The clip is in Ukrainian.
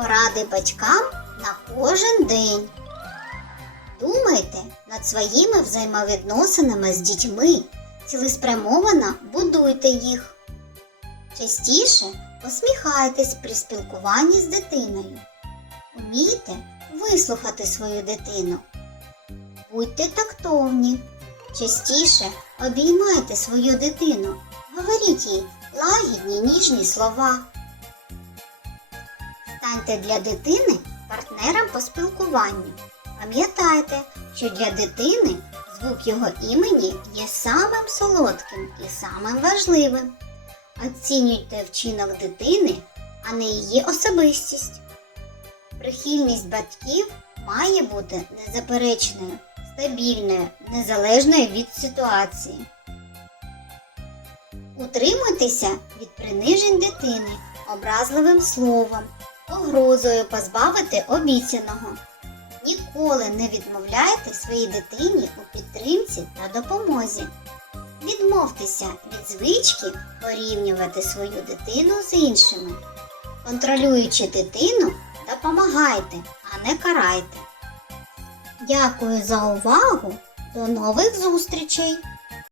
Поради батькам на кожен день. Думайте над своїми взаємовідносинами з дітьми. Цілеспрямовано будуйте їх. Частіше посміхайтесь при спілкуванні з дитиною. Умійте вислухати свою дитину. Будьте тактовні. Частіше обіймайте свою дитину. Говоріть їй лагідні ніжні слова. Станьте для дитини партнером по спілкуванню. Пам'ятайте, що для дитини звук його імені є самим солодким і самим важливим. Оцінюйте вчинок дитини, а не її особистість. Прихильність батьків має бути незаперечною, стабільною, незалежною від ситуації. Утримуйтеся від принижень дитини образливим словом, погрозою позбавити обіцяного. Ніколи не відмовляйте своїй дитині у підтримці та допомозі. Відмовтеся від звички порівнювати свою дитину з іншими. Контролюючи дитину, допомагайте, а не карайте. Дякую за увагу. До нових зустрічей!